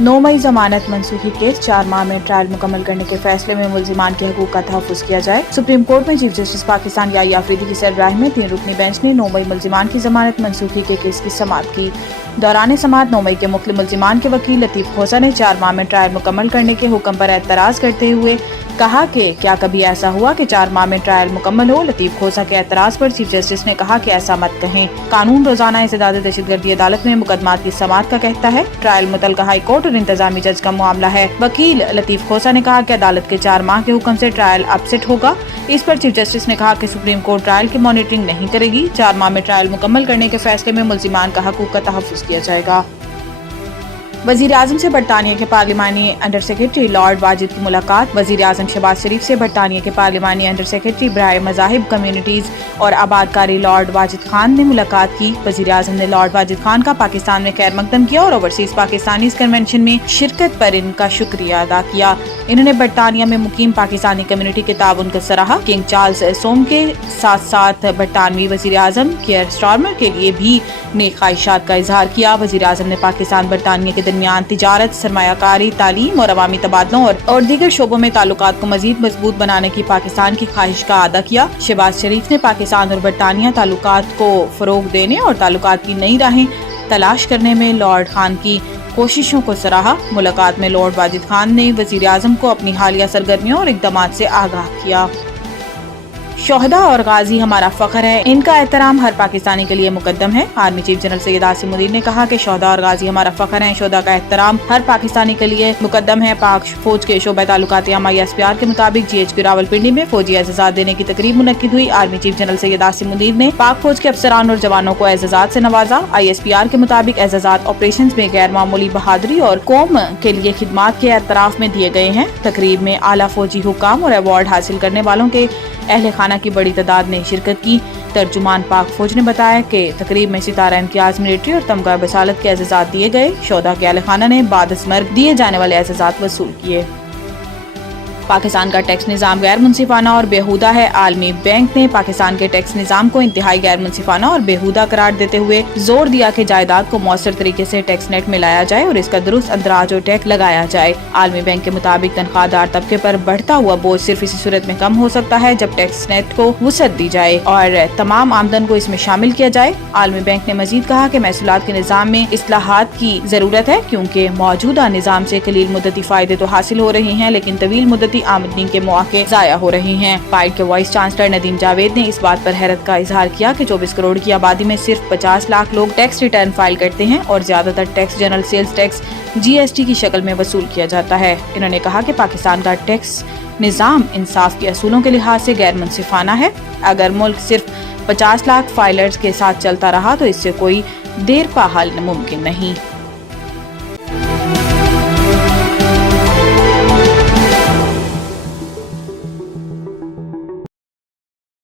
9 मई जमानत मंसूखी केस 4 माह में ट्रायल मुकम्मल करने के फैसले में मुल्जिमान के हकूक का तहफ़्फ़ुज़ किया जाए। सुप्रीम कोर्ट में चीफ जस्टिस पाकिस्तान याहिया अफरीदी की सरबराही में 3 रुकनी बेंच ने 9 मई मुल्जिमान की जमानत मंसूखी के केस की समाअत की। दौरान समाअत 9 मई के मुख्तलिफ मुल्जिमान के वकील लतीफ़ खोसा ने 4 माह में ट्रायल मुकम्मल करने के हुक्म पर एतराज़ करते हुए कहा कि क्या कभी ऐसा हुआ कि 4 माह में ट्रायल मुकम्मल हो। लतीफ़ खोसा के एतराज़ पर चीफ जस्टिस ने कहा कि ऐसा मत कहें। कानून रोजाना इंसदाद दहशतगर्दी अदालत में मुकदमात की समाअत का कहता है। ट्रायल मुतलका हाई कोर्ट और इंतजामी जज का मामला है। वकील लतीफ़ खोसा ने कहा कि अदालत के 4 माह के हुक्म से ट्रायल अपसेट होगा। इस पर चीफ जस्टिस ने कहा कि सुप्रीम कोर्ट ट्रायल की मॉनिटरिंग नहीं करेगी। 4 माह में ट्रायल मुकम्मल करने के फैसले में मुल्जिमान का हकूक का तहफ़्फ़ुज़ किया जाएगा। वज़ीर आज़म से बरतानिया के पार्लिमानी अंडर सेक्रेटरी लॉर्ड वाजिद की मुलाकात। वज़ीर आज़म शहबाज शरीफ से बरतानिया के पार्लिमानी अंडर सेक्रेटरी बराए मज़ाहिब कम्युनिटीज़ और आबादकारी लॉर्ड वाजिद खान ने मुलाकात की। वज़ीर आज़म ने लॉर्ड वाजिद खान का पाकिस्तान में खैर मकदम किया और ओवरसीज़ पाकिस्तानीज़ कन्वेंशन में शिरकत पर इनका शुक्रिया अदा किया। इन्होंने बरतानिया में मुकीम पाकिस्तानी कम्युनिटी के ताउन को सराहा। किंग चार्ल्स सोम के साथ साथ बरतानवी वज़ीर आज़म कियर स्टारमर के लिए भी नेक ख्वाहिशात का इजहार किया। वज़ीर आज़म ने पाकिस्तान बरतानिया के दरमियान तिजारत, सरमायाकारी, तालीम और अवामी तबादलों और दीगर शोबों में ताल्लुकात को मजीद मजबूत बनाने की पाकिस्तान की ख्वाहिश का अदा किया। शहबाज शरीफ ने पाकिस्तान और बरतानिया ताल्लुकात को फरोग देने और ताल्लुकात की नई राहें तलाश करने में लॉर्ड खान की कोशिशों को सराहा। मुलाकात में लॉर्ड वाजिद खान ने वज़ीर आज़म को अपनी हालिया सरगर्मियों और इक़दामात से आगाह किया। शोहदा और गाजी हमारा फख्र है, इनका एहतराम हर पाकिस्तानी के लिए मुकद्दम है। Army chief general Syed Asim Munir ने कहा कि शोहदा और गाजी हमारा फख्र है, शोहदा का एहतराम हर पाकिस्तानी के लिए मुकद्दम है। पाक फौज के शोबा ताल्लुकात ISPR के मुताबिक GHQ रावलपिंडी में फौजी एजाज़ात देने की तकरीब मुनक्किद हुई। Army chief general Syed Asim Munir ने पाक फौज के अफसरान और जवानों को एजाज़ात से नवाजा। ISPR के मुताबिक एजाज़ात ऑपरेशन में गैर मामूली बहादुरी और कौम के लिए खिदमात के एतराफ में दिए गए हैं। तकरीब में आला फौजी हुक्काम और अवार्ड हासिल करने वालों के अहले खाना की बड़ी तादाद ने शिरकत की। तर्जुमान पाक फौज ने बताया कि तकरीब में सितारा इम्तियाज मिलिट्री और तमगा बसालत के एजाज़ात दिए गए। शोहदा के अहले खाना ने बाद मर्ग दिए जाने वाले एजाज़ात वसूल किए। पाकिस्तान का टैक्स निज़ाम गैर मुनसिफाना और बेहुदा है। आलमी बैंक ने पाकिस्तान के टैक्स निज़ाम को इंतहाई गैर मुनसिफाना और बेहुदा करार देते हुए जोर दिया कि जायदाद को मौसर तरीके से टैक्स नेट में लाया जाए और इसका दुरुस्त अंदराज और टैक्स लगाया जाए। आलमी बैंक के मुताबिक तनख्वाहदार तबके पर बढ़ता हुआ बोझ सिर्फ इसी सूरत में कम हो सकता है जब टैक्स नेट को वुसअत दी जाए और तमाम आमदन को इसमें शामिल किया जाए। आलमी बैंक ने मजीद कहा कि महसूलात के निज़ाम में इस्लाहात की जरूरत है क्योंकि मौजूदा निज़ाम से कलील मुद्दती फायदे तो हासिल हो रहे हैं लेकिन तवील मुद्दती आमदनी के मौके जाया हो रहे हैं। पाइड के वाइस चांसलर नदीम जावेद ने इस बात पर हैरत का इजहार किया कि 24 करोड़ की आबादी में सिर्फ 50 लाख लोग टैक्स रिटर्न फाइल करते हैं और ज्यादातर tax general sales tax GST की शक्ल में वसूल किया जाता है। इन्होंने कहा कि पाकिस्तान का टैक्स निज़ाम इंसाफ के असूलों के लिहाज से गैर मुनसिफाना है। अगर मुल्क सिर्फ 50 लाख फाइलर्स के साथ चलता रहा तो इससे कोई देर पा हल मुमकिन नहीं।